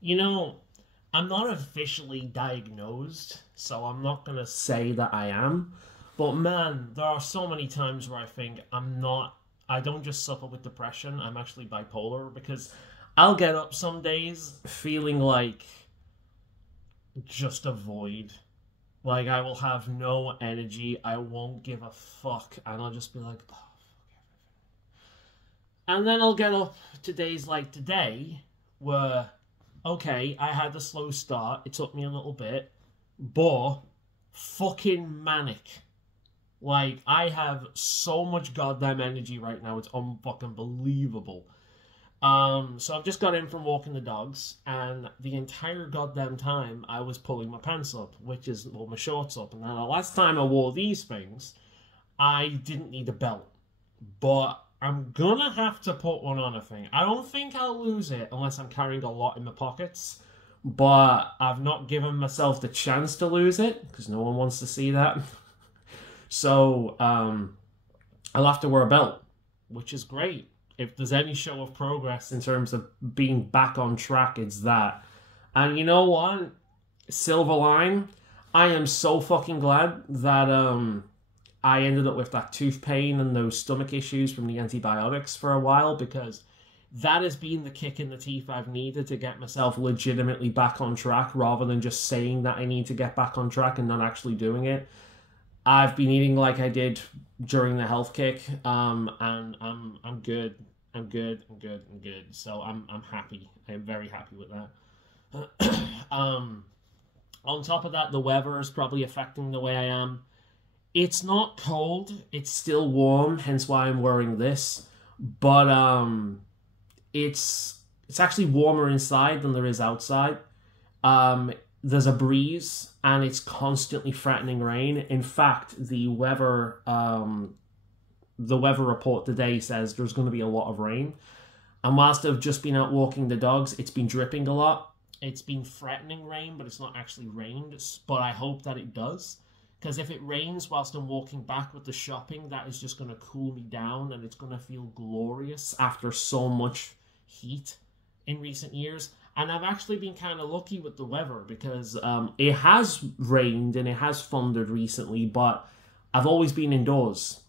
You know, I'm not officially diagnosed, so I'm not gonna say that I am. But man, there are so many times where I think I'm not. I don't just suffer with depression. I'm actually bipolar because I'll get up some days feeling like just a void. Like I will have no energy. I won't give a fuck, and I'll just be like, oh, and then I'll get up to days like today where, okay, I had a slow start. It took me a little bit, but fucking manic. Like, I have so much goddamn energy right now. It's unfucking believable. So I've just got in from walking the dogs, and the entire goddamn time I was pulling my pants up, which is, well, my shorts up. And then the last time I wore these things, I didn't need a belt. But I'm gonna have to put one on, I think. I don't think I'll lose it unless I'm carrying a lot in my pockets. But I've not given myself the chance to lose it, because no one wants to see that. So, I'll have to wear a belt, which is great. If there's any show of progress in terms of being back on track, it's that. And you know what? Silver line, I am so fucking glad that I ended up with that tooth pain and those stomach issues from the antibiotics for a while, because that has been the kick in the teeth I've needed to get myself legitimately back on track, rather than just saying that I need to get back on track and not actually doing it. I've been eating like I did during the health kick, and I'm good. I'm good. I'm good. I'm good. So I'm happy. I'm very happy with that. On top of that, the weather is probably affecting the way I am. It's not cold. It's still warm, hence why I'm wearing this. But it's actually warmer inside than there is outside. There's a breeze, and it's constantly threatening rain. In fact, the weather report today says there's going to be a lot of rain. And whilst I've just been out walking the dogs, it's been dripping a lot. It's been threatening rain, but it's not actually rained. But I hope that it does. Because if it rains whilst I'm walking back with the shopping, that is just going to cool me down, and it's going to feel glorious after so much heat in recent years. And I've actually been kind of lucky with the weather, because it has rained and it has thundered recently, but I've always been indoors.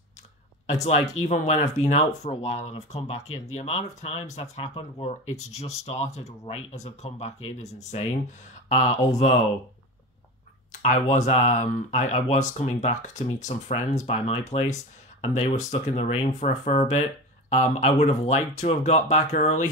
It's like, even when I've been out for a while and I've come back in, the amount of times that's happened where it's just started right as I've come back in is insane. Although I was coming back to meet some friends by my place, and they were stuck in the rain for a fair bit. I would have liked to have got back earlier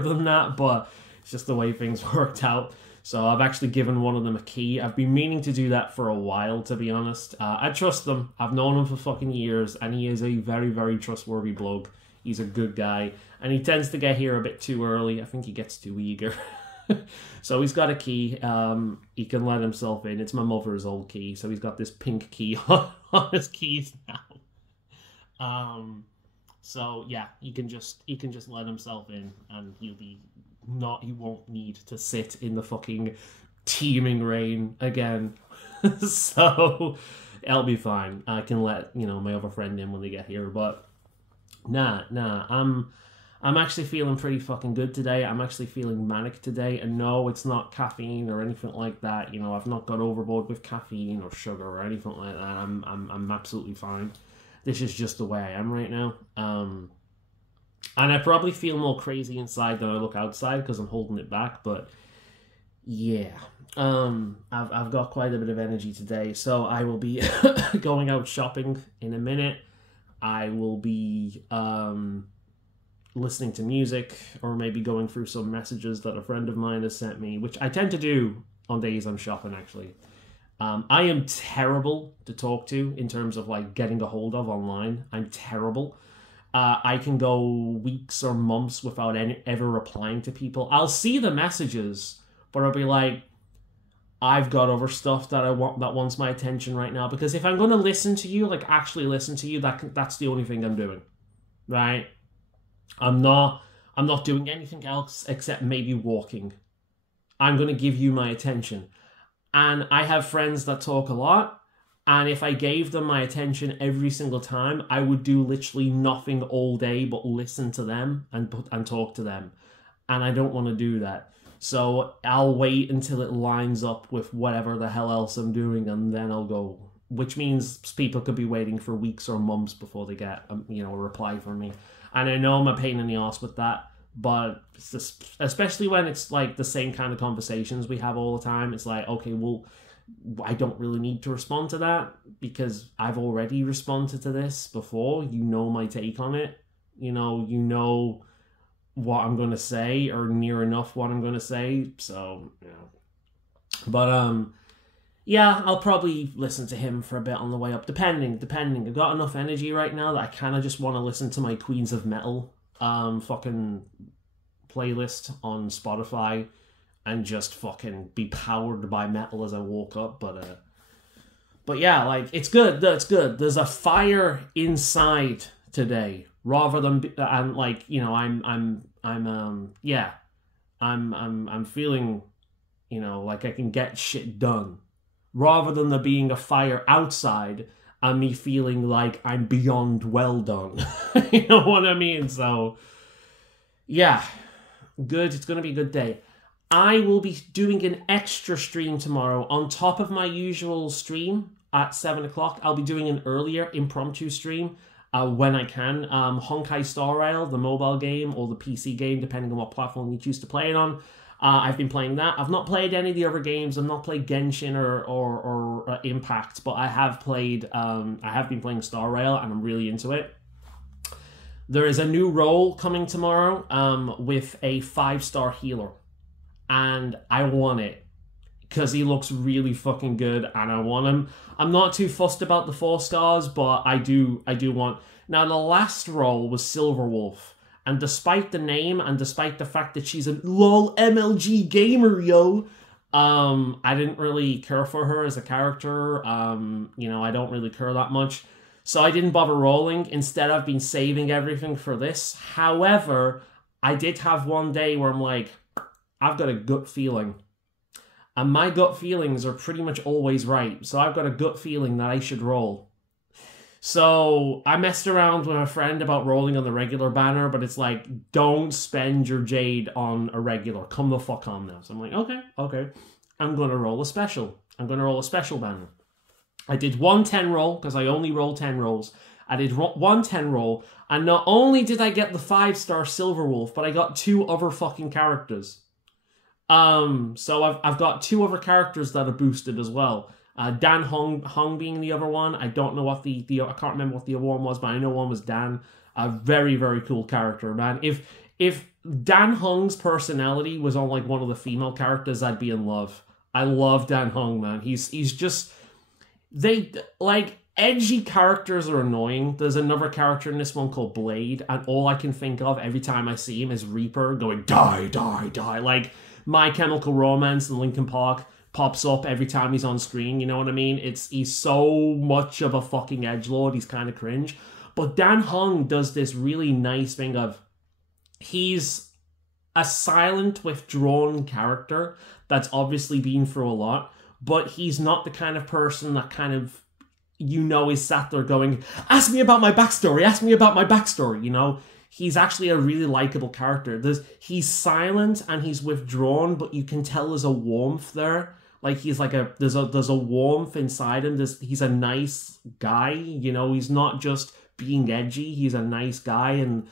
than that, but it's just the way things worked out. So I've actually given one of them a key. I've been meaning to do that for a while, to be honest. I trust them. I've known him for fucking years, and he is a very, very trustworthy bloke. He's a good guy, and he tends to get here a bit too early. I think he gets too eager. So he's got a key. He can let himself in. It's my mother's old key, so he's got this pink key on his keys now. So yeah, he can just let himself in, and he won't need to sit in the fucking teeming rain again. So it'll be fine. I can let my other friend in when they get here. But nah, I'm actually feeling pretty fucking good today. I'm actually feeling manic today, and no, it's not caffeine or anything like that. I've not got overboard with caffeine or sugar or anything like that. I'm absolutely fine. This is just the way I am right now. And I probably feel more crazy inside than I look outside because I'm holding it back. But yeah, I've got quite a bit of energy today, so I will be going out shopping in a minute. I will be listening to music, or maybe going through some messages that a friend of mine has sent me, which I tend to do on days I'm shopping, actually. I am terrible to talk to in terms of like getting a hold of online. I'm terrible. I can go weeks or months without ever replying to people. I'll see the messages, but I'll be like, I've got other stuff that that wants my attention right now. Because if I'm going to listen to you, like actually listen to you, that's the only thing I'm doing, right? I'm not doing anything else except maybe walking. I'm going to give you my attention. And I have friends that talk a lot, and if I gave them my attention every single time, I would do literally nothing all day but listen to them and talk to them. and I don't want to do that. So I'll wait until it lines up with whatever the hell else I'm doing, and then I'll go. Which means people could be waiting for weeks or months before they get, a reply from me. And I know I'm a pain in the ass with that, but it's just, especially when it's like the same kind of conversations we have all the time. It's like, okay, well, I don't really need to respond to that because I've already responded to this before. You know my take on it. You know what I'm going to say, or near enough what I'm going to say. So, But, yeah, I'll probably listen to him for a bit on the way up, depending. I've got enough energy right now that I kind of just want to listen to my Queens of Metal fucking playlist on Spotify and just fucking be powered by metal as I woke up. But yeah, like, it's good. It's good. There's a fire inside today, rather than I'm like, I'm feeling, like I can get shit done, rather than there being a fire outside and me feeling like I'm beyond well done. You know what I mean? So yeah, good. It's gonna be a good day. I will be doing an extra stream tomorrow on top of my usual stream at 7 o'clock. I'll be doing an earlier impromptu stream when I can. Honkai Star Rail, the mobile game, or the PC game, depending on what platform you choose to play it on. I've been playing that. I've not played any of the other games. I've not played Genshin or Impact, but I have been playing Star Rail, and I'm really into it. There is a new role coming tomorrow with a 5-star healer, and I want it because he looks really fucking good, and I want him. I'm not too fussed about the 4 stars, but I do want. Now, the last role was Silverwolf. And despite the name, and despite the fact that she's a lol MLG gamer, I didn't really care for her as a character. I don't really care that much. So I didn't bother rolling. Instead, I've been saving everything for this. However, I did have one day where I'm like, I've got a gut feeling. And my gut feelings are pretty much always right. So I've got a gut feeling that I should roll. So I messed around with a friend about rolling on the regular banner, but it's like, don't spend your jade on a regular. Come the fuck on now. So I'm like, okay. I'm going to roll a special. I'm going to roll a special banner. I did 1 10 roll, because I only roll 10 rolls. I did 1 10 roll, and not only did I get the 5-star Silverwolf, but I got 2 other fucking characters. So I've got 2 other characters that are boosted as well. Dan Hong being the other one. I don't know what I can't remember what the other one was, but I know one was Dan. A very, very cool character, man. If Dan Hong's personality was on like one of the female characters, I'd be in love. I love Dan Hong, man. He's just, they like, edgy characters are annoying. There's another character in this one called Blade, and all I can think of every time I see him is Reaper going die, die, die. Like My Chemical Romance and Linkin Park pops up every time he's on screen, you know what I mean? He's so much of a fucking edgelord, he's kind of cringe. But Dan Hong does this really nice thing of, he's a silent, withdrawn character that's obviously been through a lot, but he's not the kind of person that kind of, is sat there going, ask me about my backstory, He's actually a really likable character. He's silent and he's withdrawn, but you can tell there's a warmth there. Like he's like there's a warmth inside him. He's a nice guy, he's not just being edgy. He's a nice guy, and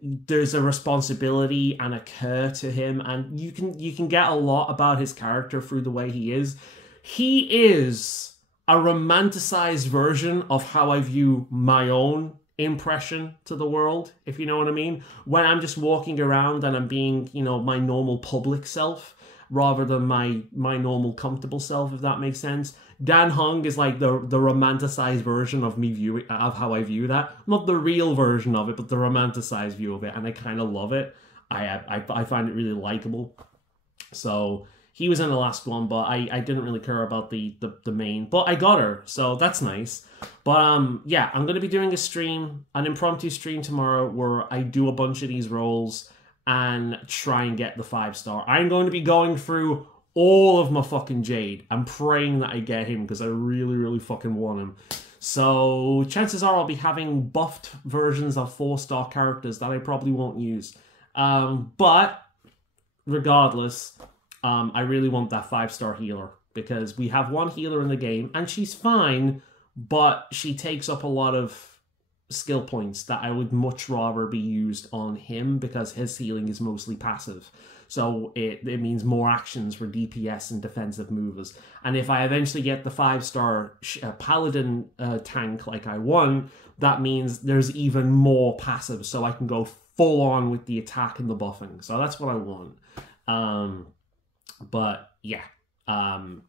there's a responsibility and a care to him, and you can get a lot about his character through the way he is. He is a romanticized version of how I view my own impression to the world, if you know what I mean. When I'm just walking around and I'm being, my normal public self, rather than my normal comfortable self, if that makes sense. Dan Hong is like the romanticized version of me of how I view that. Not the real version of it, but the romanticized view of it, and I kind of love it. I find it really likable. So he was in the last one, but I didn't really care about the main. But I got her, so that's nice. But yeah, I'm going to be doing an impromptu stream tomorrow where I do a bunch of these rolls and try and get the 5-star. I'm going to be going through all of my fucking Jade. I'm praying that I get him because I really, really fucking want him. So chances are I'll be having buffed versions of 4-star characters that I probably won't use. But regardless, I really want that 5-star healer, because we have one healer in the game and she's fine, but she takes up a lot of skill points that I would much rather be used on him, because his healing is mostly passive. So it means more actions for DPS and defensive movers. And if I eventually get the 5-star paladin tank like I want, that means there's even more passive, so I can go full on with the attack and the buffing. So that's what I want. But yeah,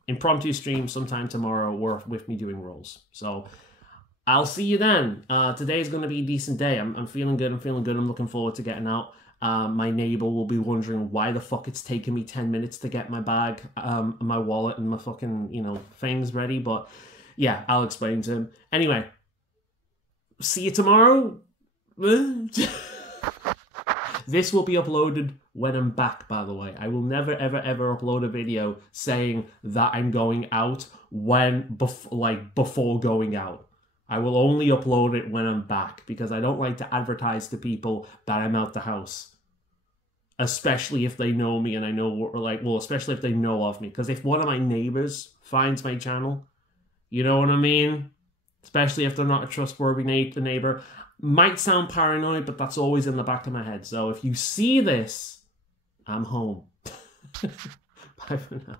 impromptu stream sometime tomorrow, or with me doing rolls. So I'll see you then. Today's going to be a decent day. I'm feeling good. I'm looking forward to getting out. My neighbor will be wondering why the fuck it's taking me 10 minutes to get my bag, my wallet, and my fucking, things ready. But yeah, I'll explain to him. Anyway, see you tomorrow. This will be uploaded when I'm back, by the way. I will never, ever, ever upload a video saying that I'm going out before going out. I will only upload it when I'm back, because I don't like to advertise to people that I'm out the house. Especially if they know me and I know, especially if they know of me. Because if one of my neighbors finds my channel, you know what I mean? Especially if they're not a trustworthy neighbor. Might sound paranoid, but that's always in the back of my head. So if you see this, I'm home. Bye for now.